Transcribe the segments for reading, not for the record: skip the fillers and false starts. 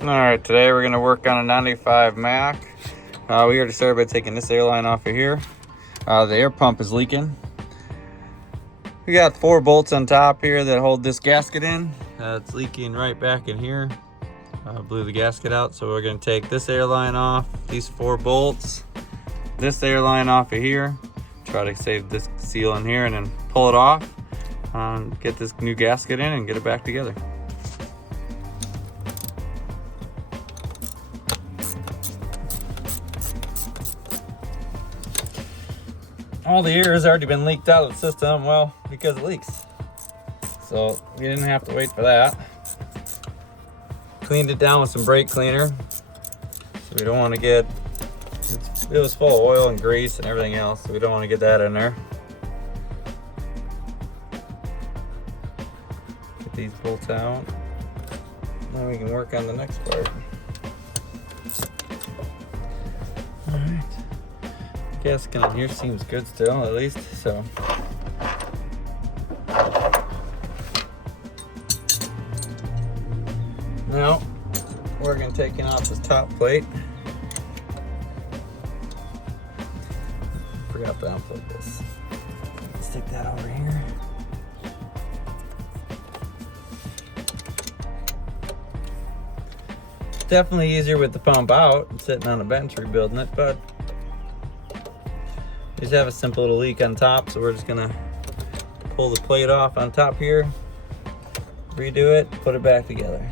Alright, today we're going to work on a 95 Mack. We already started by taking this air line off of here. The air pump is leaking. We got 4 bolts on top here that hold this gasket in. It's leaking right back in here. Blew the gasket out, so we're going to take this air line off, these 4 bolts, this air line off of here, try to save this seal in here, and then pull it off, get this new gasket in and get it back together. All the air has already been leaked out of the system, well, because it leaks. So we didn't have to wait for that. Cleaned it down with some brake cleaner. So we don't want to get, it was full of oil and grease and everything else, so we don't want to get that in there. Get these bolts out. Then we can work on the next part. Alright. Gasket on here seems good still, at least, so. Now, we're going to take off this top plate. Forgot to unplug this. Stick that over here. Definitely easier with the pump out, sitting on a bench rebuilding it, but we just have a simple little leak on top, so we're just gonna pull the plate off on top here, redo it, put it back together.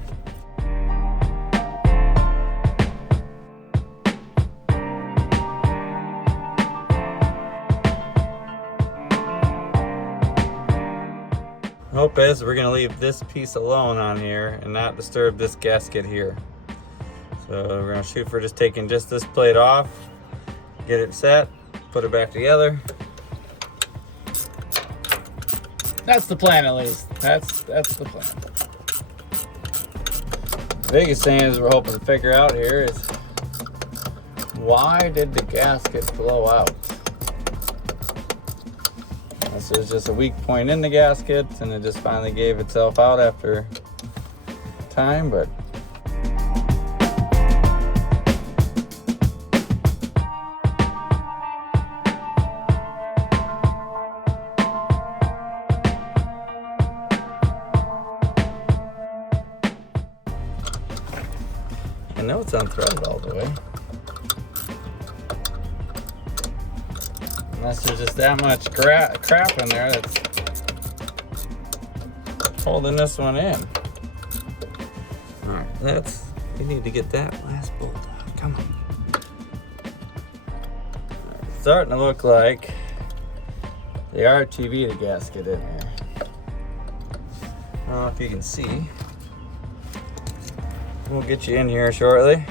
Hope is we're gonna leave this piece alone on here and not disturb this gasket here. So we're gonna shoot for just taking just this plate off, get it set, put it back together. That's the plan, at least. That's the plan. The biggest thing is we're hoping to figure out here is why did the gasket blow out? This is just a weak point in the gasket, and it just finally gave itself out after time, but I know it's unthreaded all the way. Unless there's just that much crap in there that's holding this one in. Alright, we need to get that last bolt out. Come on. It's starting to look like they RTV the gasket in there. I don't know if you can see. We'll get you in here shortly.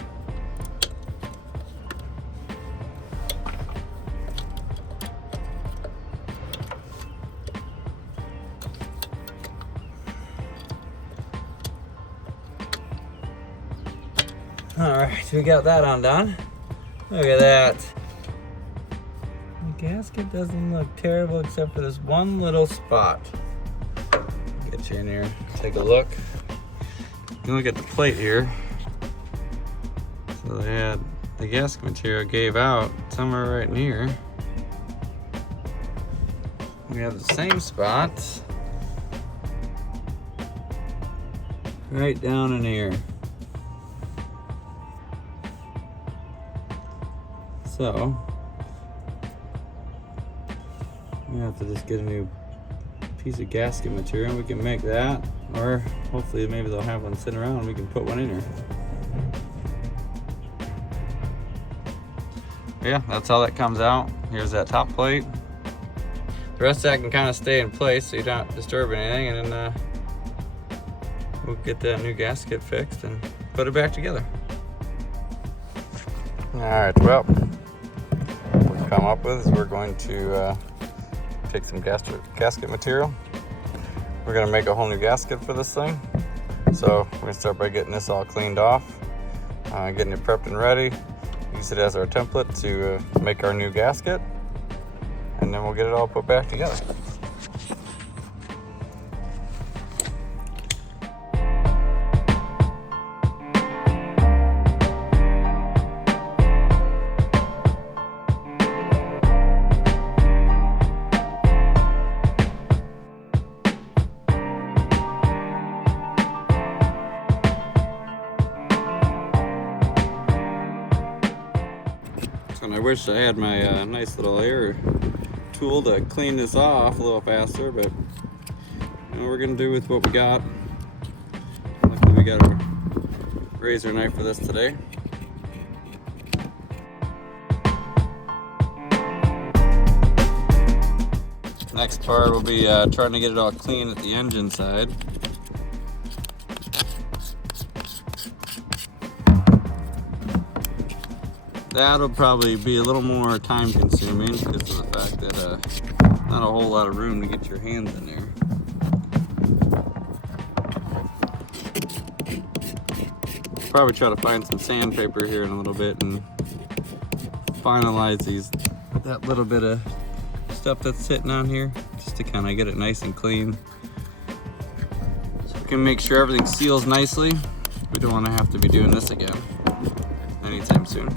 Alright, we got that undone. Look at that. The gasket doesn't look terrible except for this one little spot. Get you in here, take a look. You look at the plate here. So they had the gasket material gave out somewhere right in here. We have the same spot right down in here. So we have to just get a new piece of gasket material. We can make that, or hopefully maybe they'll have one sitting around and we can put one in here. Yeah, that's how that comes out. Here's that top plate. The rest of that can kind of stay in place so you're not disturbing anything, and then we'll get that new gasket fixed and put it back together. All right, well, what we've come up with is we're going to take some gasket material. We're gonna make a whole new gasket for this thing. So we're gonna start by getting this all cleaned off, getting it prepped and ready. Use it as our template to make our new gasket, and then we'll get it all put back together. I wish I had my nice little air tool to clean this off a little faster, but you know, we're gonna do with what we got. Luckily we got a razor knife for this today. Next part will be trying to get it all clean at the engine side. That'll probably be a little more time consuming because of the fact that not a whole lot of room to get your hands in there. Probably try to find some sandpaper here in a little bit and finalize that little bit of stuff that's sitting on here just to kind of get it nice and clean. So we can make sure everything seals nicely. We don't want to have to be doing this again anytime soon.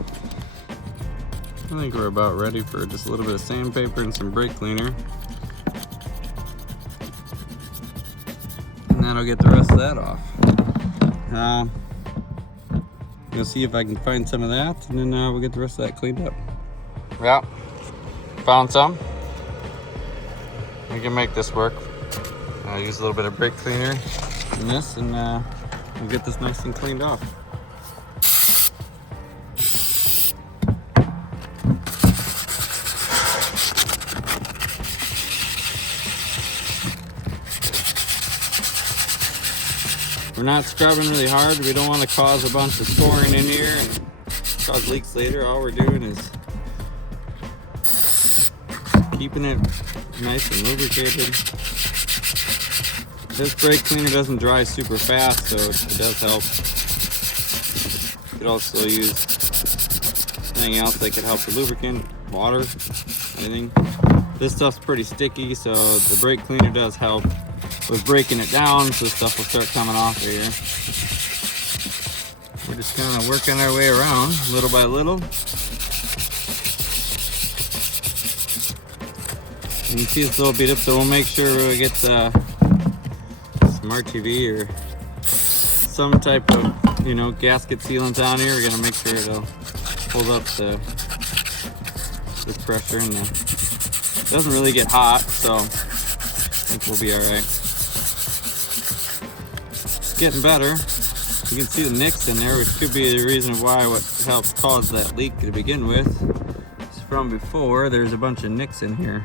I think we're about ready for just a little bit of sandpaper and some brake cleaner. And that'll get the rest of that off. Gonna see if I can find some of that, and then we'll get the rest of that cleaned up. Yeah, found some. We can make this work. Use a little bit of brake cleaner in this, and we'll get this nice and cleaned off. We're not scrubbing really hard. We don't want to cause a bunch of scoring in here and cause leaks later. All we're doing is keeping it nice and lubricated. This brake cleaner doesn't dry super fast, so it does help. You could also use anything else that could help the lubricant, water, anything. This stuff's pretty sticky, so the brake cleaner does help with breaking it down, so stuff will start coming off of here. We're just kind of working our way around little by little. You can see it's a little beat up, so we'll make sure we get some RTV or some type of, you know, gasket sealant on here. We're gonna make sure it'll hold up this pressure, and it doesn't really get hot, so I think we'll be all right. Getting better. You can see the nicks in there, which could be the reason why what helped cause that leak to begin with. It's from before, there's a bunch of nicks in here.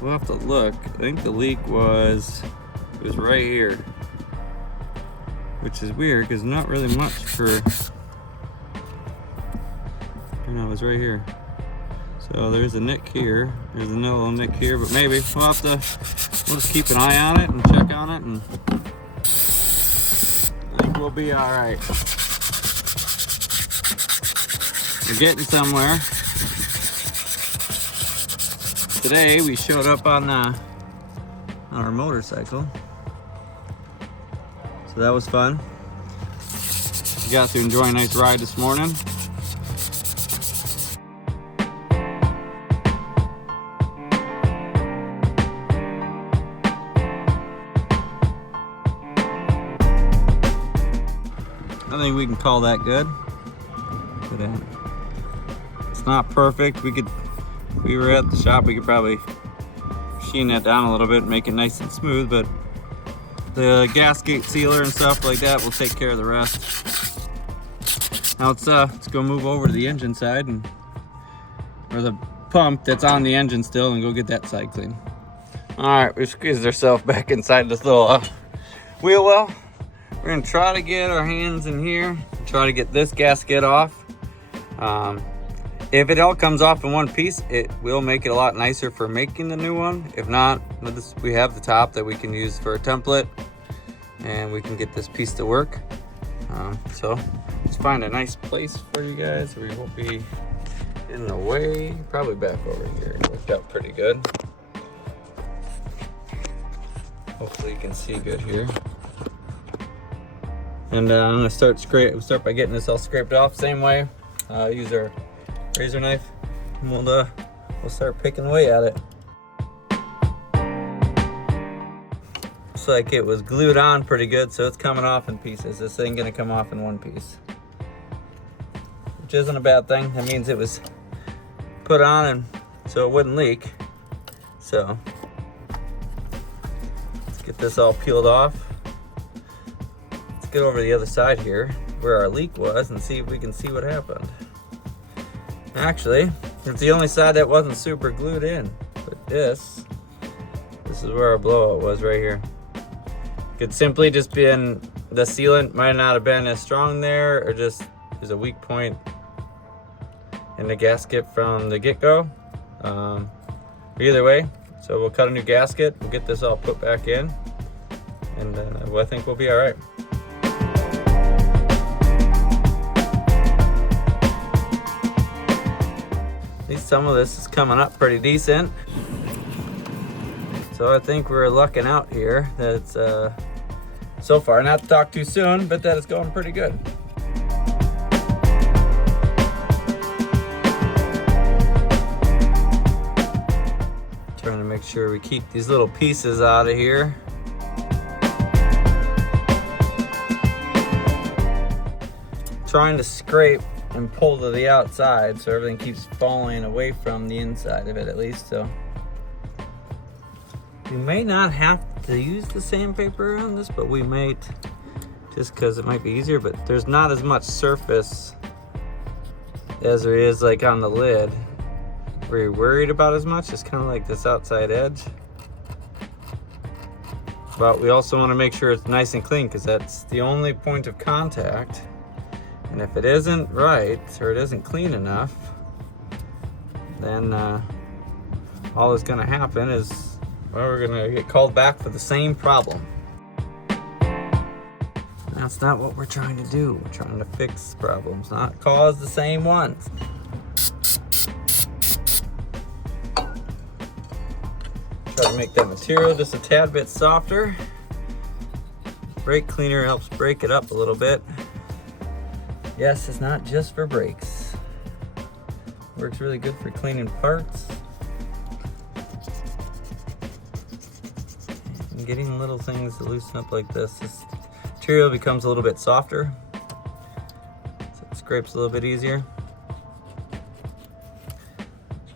We'll have to look. I think the leak was right here, which is weird because not really much for, you know, it was right here. So there's a nick here. There's another little nick here, but maybe we'll just keep an eye on it and check on it, and I think we'll be all right. We're getting somewhere. Today we showed up on our motorcycle, so that was fun. We got to enjoy a nice ride this morning. I think we can call that good. It's not perfect. If we were at the shop, we could probably sheen that down a little bit and make it nice and smooth, but the gasket sealer and stuff like that will take care of the rest. Now let's go move over to the engine side, or the pump that's on the engine still, and go get that side clean. All right, we squeezed ourselves back inside this little wheel well. We're gonna try to get our hands in here, try to get this gasket off. If it all comes off in one piece, it will make it a lot nicer for making the new one. If not, we have the top that we can use for a template, and we can get this piece to work. So let's find a nice place for you guys where we won't be in the way. Probably back over here. It worked out pretty good. Hopefully you can see good here. And I'm gonna start by getting this all scraped off. Same way. Use our razor knife, and we'll start picking away at it. Looks like it was glued on pretty good, so it's coming off in pieces. This ain't gonna come off in one piece. which isn't a bad thing. That means it was put on and so it wouldn't leak. So let's get this all peeled off. Let's get over to the other side here where our leak was and see if we can see what happened. Actually, it's the only side that wasn't super glued in, but this is where our blowout was right here. Could simply just been the sealant might not have been as strong there, or just there's a weak point in the gasket from the get-go. Either way, so we'll cut a new gasket, we'll get this all put back in, and I think we'll be all right. At least some of this is coming up pretty decent. So I think we're lucking out here that it's, so far, not to talk too soon, but that it's going pretty good. Trying to make sure we keep these little pieces out of here. Trying to scrape and pull to the outside so everything keeps falling away from the inside of it at least. So we may not have to use the sandpaper on this, but we might, just because it might be easier. But there's not as much surface as there is like on the lid where you're worried about as much. It's kind of like this outside edge, but we also want to make sure it's nice and clean because that's the only point of contact. And if it isn't right or it isn't clean enough, then all that's going to happen is, well, we're going to get called back for the same problem. That's not what we're trying to do. We're trying to fix problems, not cause the same ones. Try to make that material just a tad bit softer. Brake cleaner helps break it up a little bit. Yes, it's not just for brakes. Works really good for cleaning parts. And getting little things to loosen up like this. This material becomes a little bit softer, so it scrapes a little bit easier.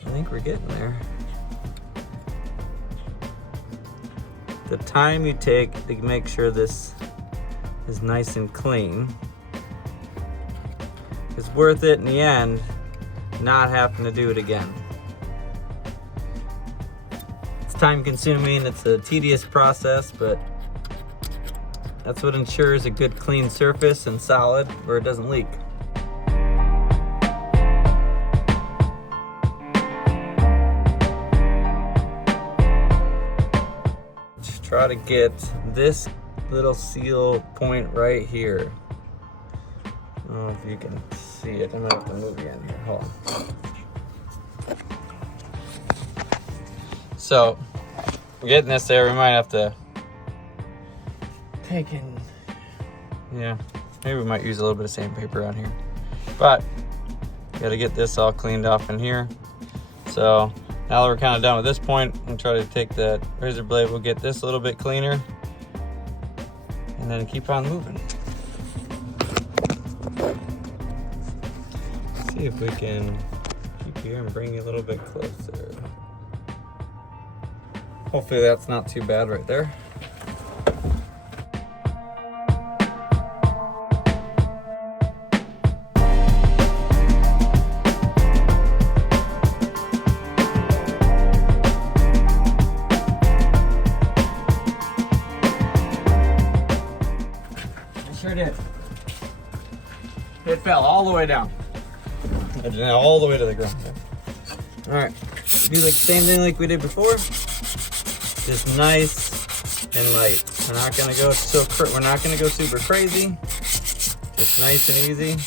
I think we're getting there. The time you take to make sure this is nice and clean is worth it in the end, not having to do it again. It's time consuming, it's a tedious process, but that's what ensures a good clean surface and solid where it doesn't leak. Just try to get this little seal point right here. I don't know if you can see it. I'm gonna have to move you in here. Hold on. So, getting this there, we might have to take in. Yeah, maybe we might use a little bit of sandpaper on here. But, gotta get this all cleaned off in here. So, now that we're kind of done with this point, I'm try to take that razor blade, we'll get this a little bit cleaner, and then keep on moving. See if we can keep here and bring you a little bit closer. Hopefully that's not too bad right there. I sure did. It fell all the way down. And now all the way to the ground. All right, do the same thing like we did before. Just nice and light. We're not gonna go super crazy. Just nice and easy.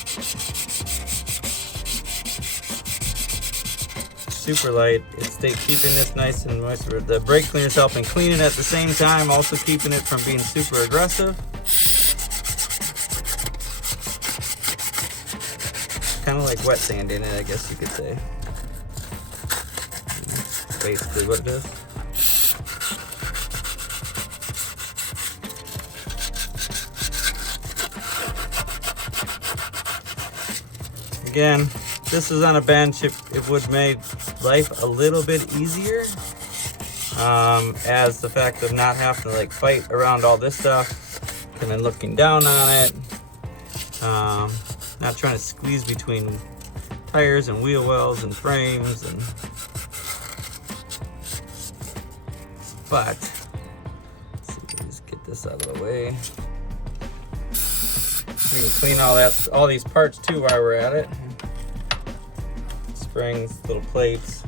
Super light. It's keeping this nice and moist. The brake cleaner's helping clean it at the same time, also keeping it from being super aggressive. Kind of like wet sanding it, I guess you could say. That's basically what it is. Again, this is on a bench. It would make life a little bit easier, as the fact of not having to like fight around all this stuff and then looking down on it, not trying to squeeze between tires and wheel wells and frames. But let's see, just get this out of the way. We can clean all these parts too while we're at it. Springs, little plates.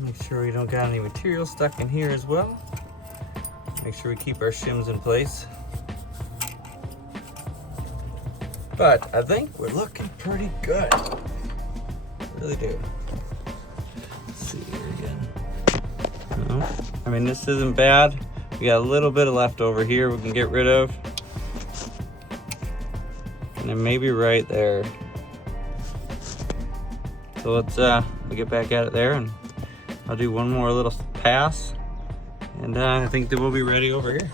Make sure we don't got any material stuck in here as well. Make sure we keep our shims in place. But I think we're looking pretty good. Really do. Let's see here again. No, I mean, this isn't bad. We got a little bit of left over here we can get rid of. And then maybe right there. So let's we'll get back at it there, and I'll do one more little pass, and I think that we'll be ready over here.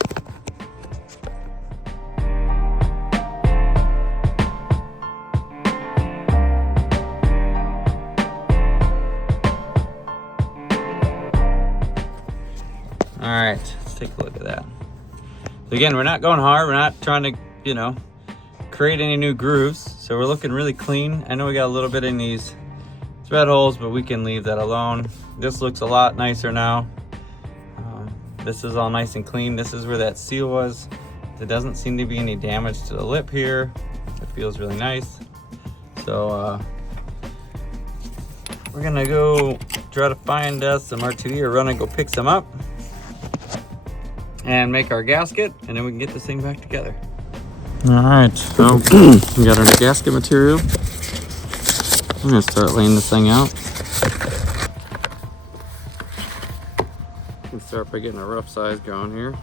All right, let's take a look at that. So again, we're not going hard. We're not trying to, you know, create any new grooves. So we're looking really clean. I know we got a little bit in these thread holes, but we can leave that alone. This looks a lot nicer now. This is all nice and clean. This is where that seal was. There doesn't seem to be any damage to the lip here. It feels really nice. So we're gonna go try to find some RTD or run and go pick some up and make our gasket, and then we can get this thing back together. All right, so we got our gasket material. I'm gonna start laying this thing out. We can start by getting a rough size going here.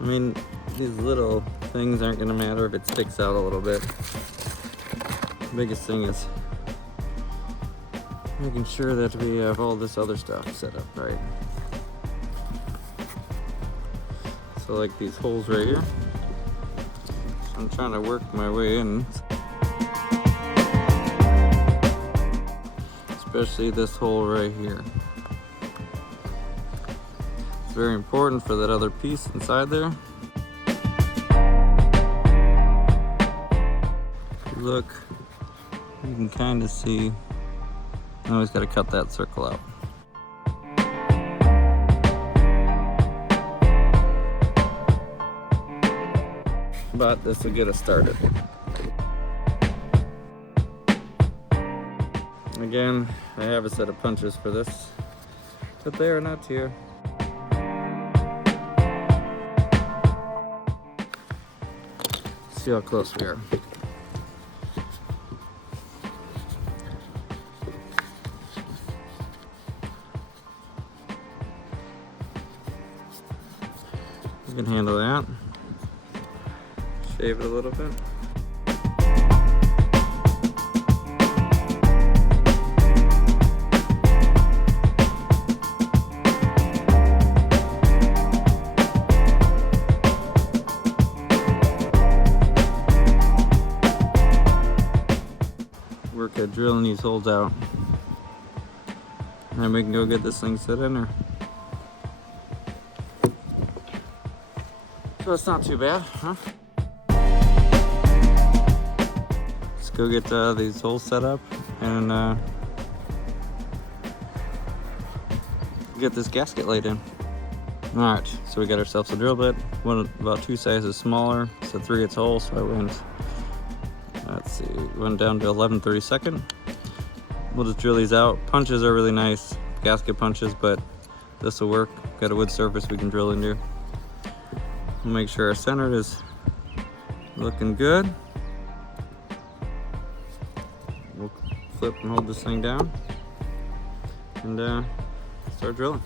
I mean, these little things aren't gonna matter if it sticks out a little bit. The biggest thing is making sure that we have all this other stuff set up right. So like these holes right here, I'm trying to work my way in. Especially this hole right here. It's very important for that other piece inside there. Look, you can kind of see, I always got to cut that circle out. But this will get us started. Again, I have a set of punches for this, but they are not here. See how close we are. You can handle that. Shave it a little bit. Work at drilling these holes out. And then we can go get this thing set in there. So it's not too bad, huh? Let's go get these holes set up and get this gasket laid in. All right, so we got ourselves a drill bit, one about 2 sizes smaller. It's a 3/8 hole, so I went, let's see, went down to 11/32. We'll just drill these out. Punches are really nice, gasket punches, but this will work. Got a wood surface we can drill into. We'll make sure our center is looking good. We'll flip and hold this thing down and start drilling.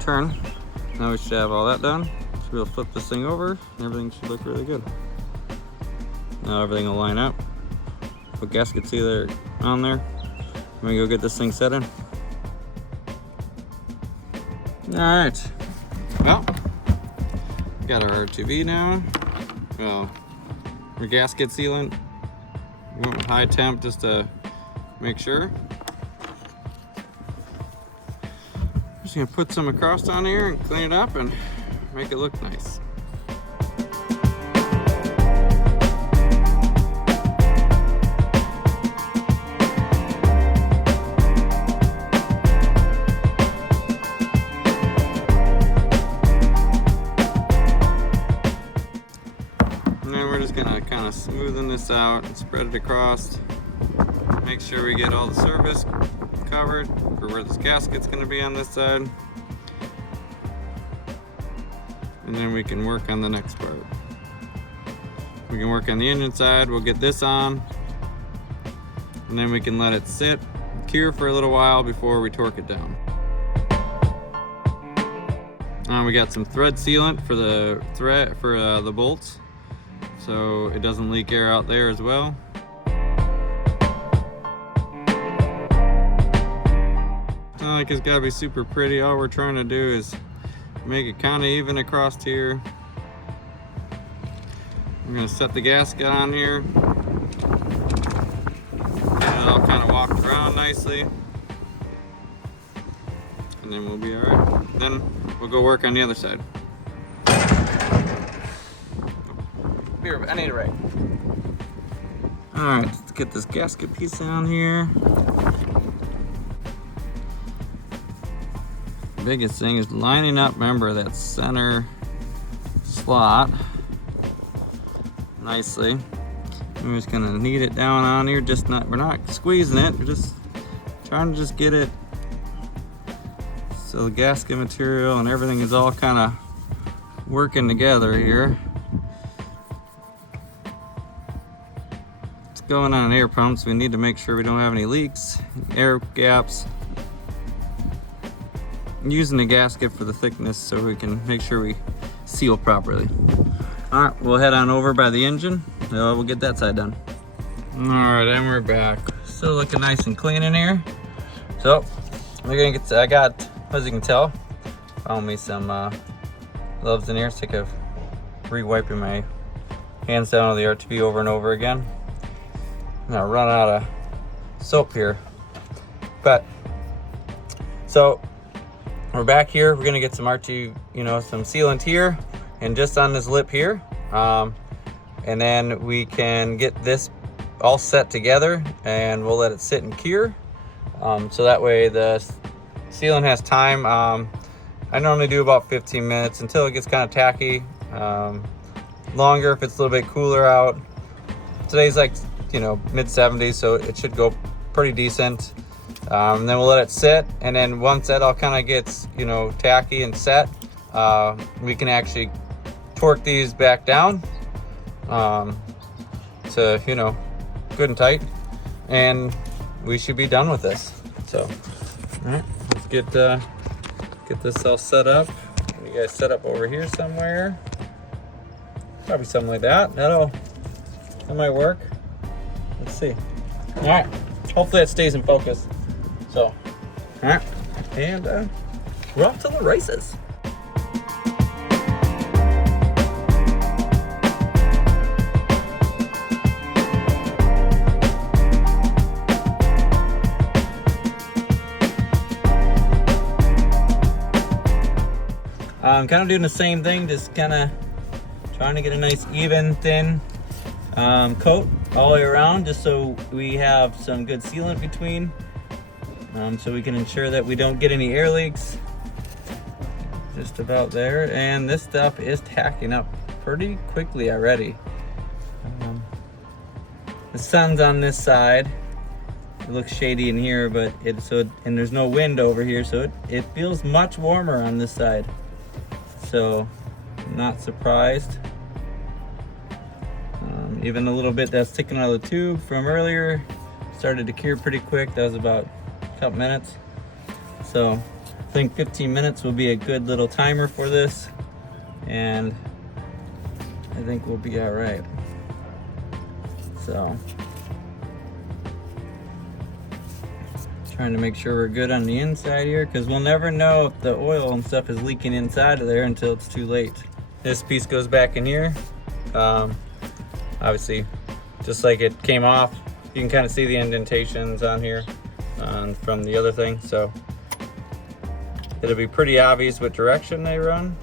turn. Now we should have all that done. So we'll flip this thing over and everything should look really good. Now everything will line up. Put gasket sealer on there. I'm gonna go get this thing set in. Alright. Well, we got our RTV now. Well, our gasket sealant. We went with high temp just to make sure. Just gonna put some across on here and clean it up and make it look nice. And then we're just gonna kind of smoothen this out and spread it across. Make sure we get all the surface covered for where this gasket's going to be on this side, and then we can work on the next part. We can work on the engine side. We'll get this on, and then we can let it sit, cure for a little while before we torque it down. We got some thread sealant for the the bolts, so it doesn't leak air out there as well. Like it's gotta be super pretty. All we're trying to do is make it kind of even across here. I'm gonna set the gasket on here. Get it all kind of walked around nicely, and then we'll be all right. Then we'll go work on the other side. Here, I need it right. All right, let's get this gasket piece on here. Biggest thing is lining up, remember, that center slot nicely. I'm just gonna knead it down on here, we're not squeezing it, we're just trying to just get it so the gasket material and everything is all kind of working together here. It's going on an air pump, so we need to make sure we don't have any leaks, air gaps. I'm using the gasket for the thickness so we can make sure we seal properly. All right, we'll head on over by the engine. We'll get that side done. All right, and we're back. Still looking nice and clean in here. So we're gonna get. I got, as you can tell, found me some gloves in here. Sick of re-wiping my hands down on the RTV over and over again. I'm gonna run out of soap here, but so. We're back here. We're gonna get some some sealant here and just on this lip here, and then we can get this all set together and we'll let it sit and cure, so that way the sealant has time. I normally do about 15 minutes until it gets kind of tacky, longer if it's a little bit cooler out. Today's like mid 70s, so it should go pretty decent. Then we'll let it sit, and then once that all kind of gets tacky and set, we can actually torque these back down to good and tight, and we should be done with this. So all right, let's get this all set up. You guys set up over here somewhere, probably something like that. That might work. Let's see. All right, hopefully it stays in focus. So, all right, and we're off to the races. I'm kind of doing the same thing, just kind of trying to get a nice even thin coat all the way around, just so we have some good sealant between. So we can ensure that we don't get any air leaks. Just about there, and this stuff is tacking up pretty quickly already. The sun's on this side. It looks shady in here, but and there's no wind over here, so it feels much warmer on this side. So I'm not surprised. Even a little bit that's sticking out of the tube from earlier started to cure pretty quick. That was about couple minutes. So I think 15 minutes will be a good little timer for this, and I think we'll be all right. So, trying to make sure we're good on the inside here, because we'll never know if the oil and stuff is leaking inside of there until it's too late. This piece goes back in here. Obviously, just like it came off, you can kind of see the indentations on here from the other thing. So it'll be pretty obvious what direction they run.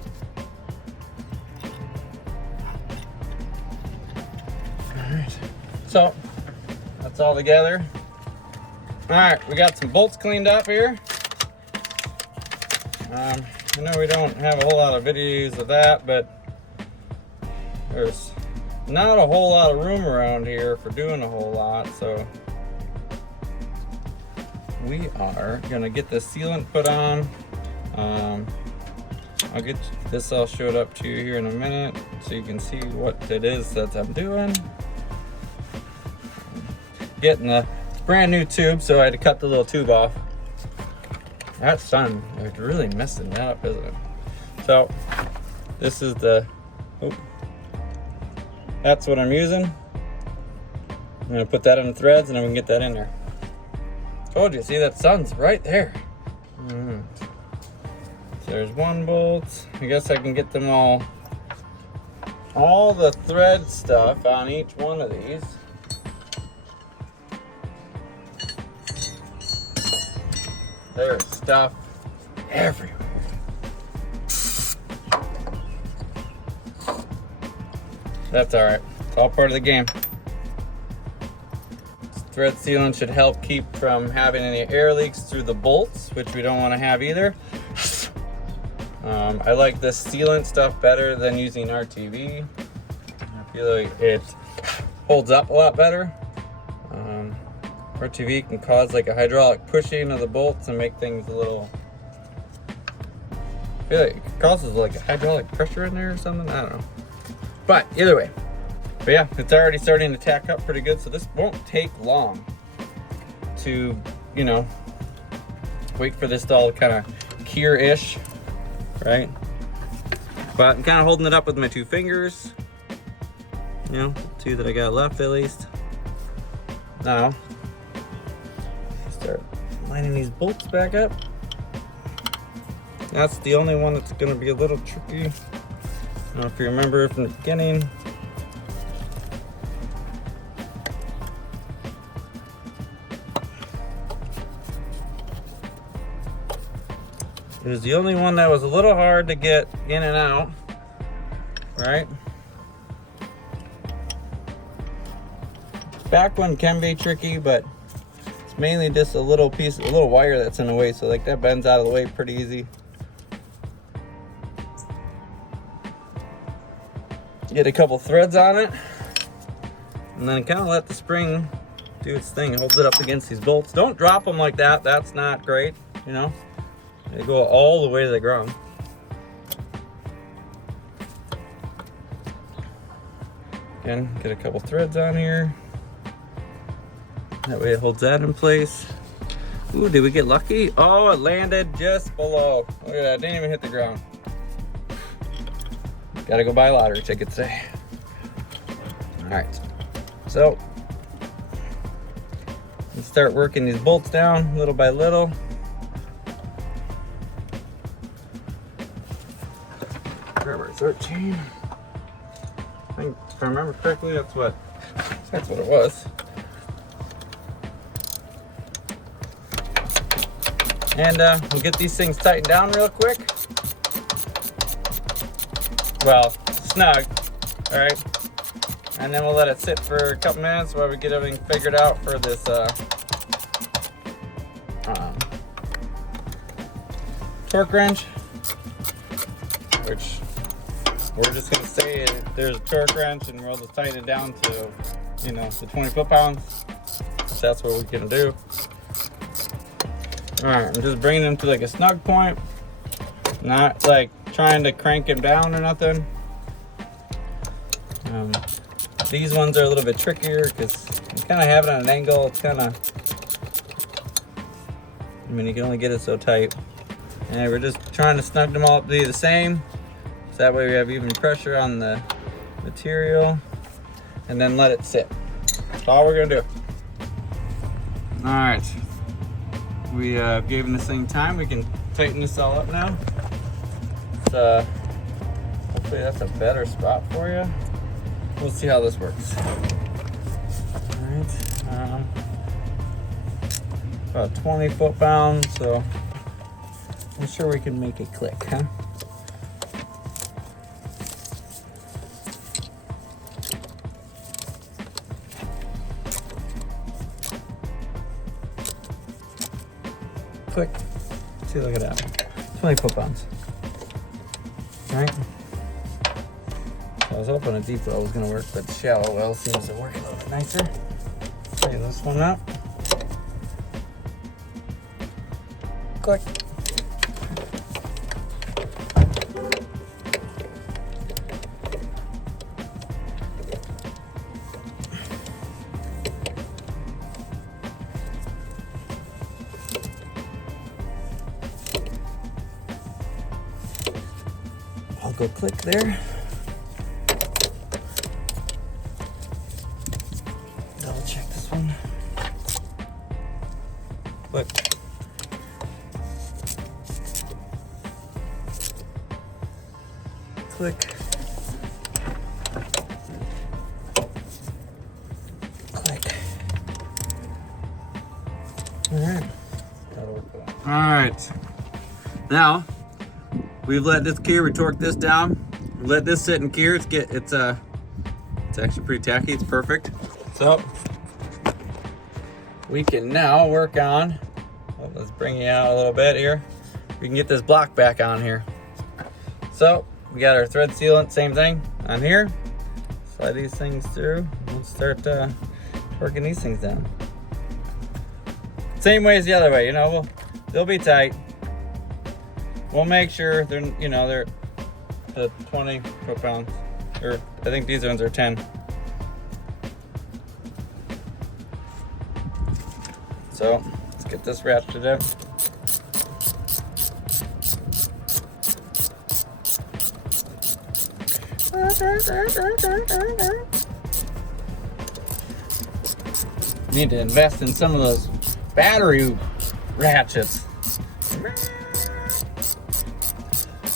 All right, so that's all together. All right, we got some bolts cleaned up here. I know we don't have a whole lot of videos of that, but there's not a whole lot of room around here for doing a whole lot, so we are gonna get the sealant put on. I'll get this all showed up to you here in a minute so you can see what it is that I'm doing. Getting a brand new tube, so I had to cut the little tube off. That sun is really messing that up, isn't it? So this is the, that's what I'm using. I'm gonna put that in the threads and then we can get that in there. Told you, see that sun's right there. So there's one bolt. I guess I can get them all the thread stuff on each one of these. There's stuff everywhere. That's all right. It's all part of the game. Thread sealant should help keep from having any air leaks through the bolts, which we don't want to have either. I like this sealant stuff better than using RTV. I feel like it holds up a lot better. RTV can cause like a hydraulic pushing of the bolts and make things a little, I feel like it causes like a hydraulic pressure in there or something, I don't know. But either way, but yeah, it's already starting to tack up pretty good, so this won't take long to, you know, wait for this to all kind of cure-ish, right? But I'm kind of holding it up with my two fingers, you know, two that I got left at least. Now, start lining these bolts back up. That's the only one that's going to be a little tricky. I don't know if you remember from the beginning. It was the only one that was a little hard to get in and out, right? Back one can be tricky, but it's mainly just a little piece, a little wire that's in the way, so like that bends out of the way pretty easy. Get a couple threads on it, and then kind of let the spring do its thing. It holds it up against these bolts. Don't drop them like that. That's not great, you know. They go all the way to the ground. Again, get a couple threads on here. That way it holds that in place. Ooh, did we get lucky? Oh, it landed just below. Look at that, didn't even hit the ground. Gotta go buy a lottery ticket today. All right, so let's start working these bolts down little by little. Grab our 13. I think if I remember correctly, that's what it was. And we'll get these things tightened down real quick. Well, snug, all right? And then we'll let it sit for a couple minutes while we get everything figured out for this torque wrench, which we're just gonna say there's a torque wrench and we'll just tighten it down to, you know, the 20 foot-pounds. That's what we're gonna do. All right, I'm just bringing them to like a snug point, not like trying to crank him down or nothing. These ones are a little bit trickier because you kind of have it on an angle. It's kind of, I mean, you can only get it so tight. And we're just trying to snug them all up to be the same. So that way we have even pressure on the material. And then let it sit. That's all we're gonna do. All right. We gave this thing time. We can tighten this all up now. So hopefully that's a better spot for you. We'll see how this works. All right. About 20 foot-pounds, so I'm sure we can make it click, huh? Click. See, look at that. 20 foot-pounds. All right. I was hoping a deep well was going to work, but the shallow well seems to work a little bit nicer. Tighten this one up. Click. I'll go click there. Double check this one. Click. Click. Click. All right. All right. Now we've let this cure. We torqued this down. We let this sit in cure. It's actually pretty tacky. It's perfect. So we can now work on. Oh, let's bring you out a little bit here. We can get this block back on here. So we got our thread sealant, same thing on here. Slide these things through. We'll start working these things down. Same way as the other way, you know. They'll be tight. We'll make sure they're the 20 foot-pounds, or I think these ones are 10. So let's get this ratcheted up. Need to invest in some of those battery ratchets.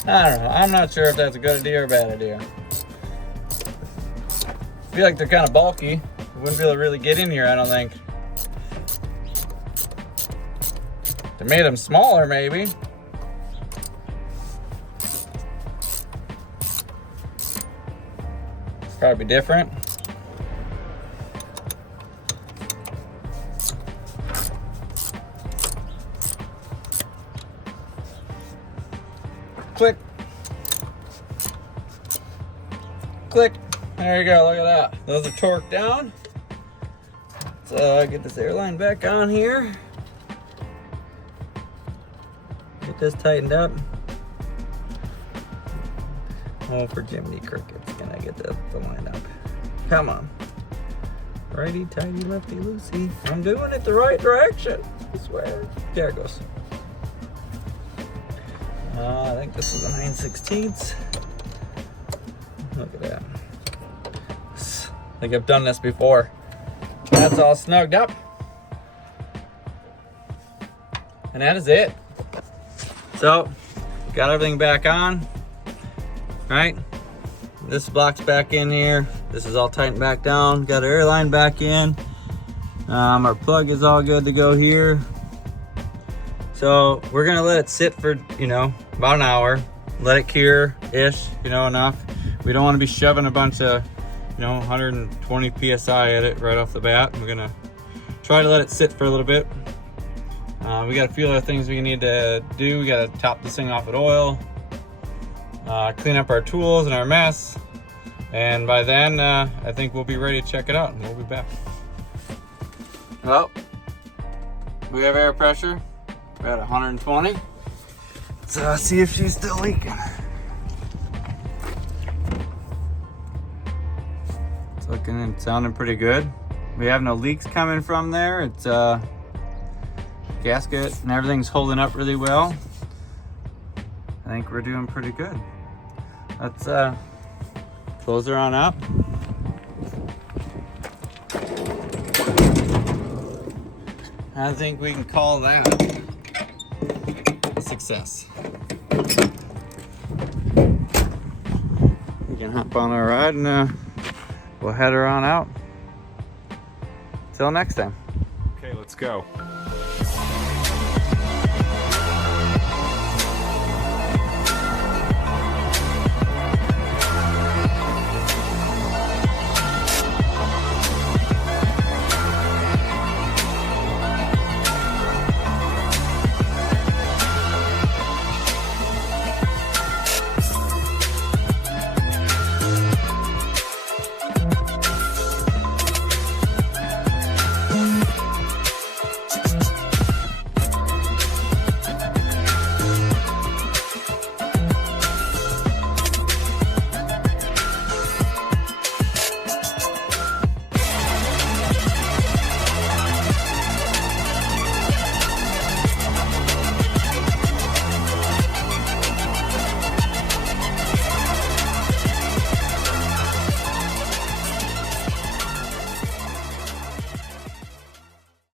I don't know. I'm not sure if that's a good idea or a bad idea. I feel like they're kind of bulky. You wouldn't be able to really get in here, I don't think. They made them smaller, maybe. Probably different. Click. Click. There you go, look at that. Those are torqued down. So get this airline back on here. Get this tightened up. Oh, for Jiminy Crickets, can I get the line up? Come on. Righty, tighty, lefty, loosey. I'm doing it the right direction, I swear. There it goes. I think this is a 9/16. Look at that. I think I've done this before. That's all snugged up. And that is it. So, got everything back on. Right? This block's back in here. This is all tightened back down. Got our airline back in. Our plug is all good to go here. So we're gonna let it sit for, about an hour. Let it cure-ish, enough. We don't wanna be shoving a bunch of, 120 PSI at it right off the bat. We're gonna try to let it sit for a little bit. We got a few other things we need to do. We gotta top this thing off with oil. Clean up our tools and our mess, and by then I think we'll be ready to check it out, and we'll be back. Well, we have air pressure. We're at 120. So let's see if she's still leaking. It's looking and sounding pretty good. We have no leaks coming from there. It's gasket and everything's holding up really well. I think we're doing pretty good. Let's close her on up. I think we can call that a success. We can hop on our ride and we'll head her on out. Till next time. Okay, let's go.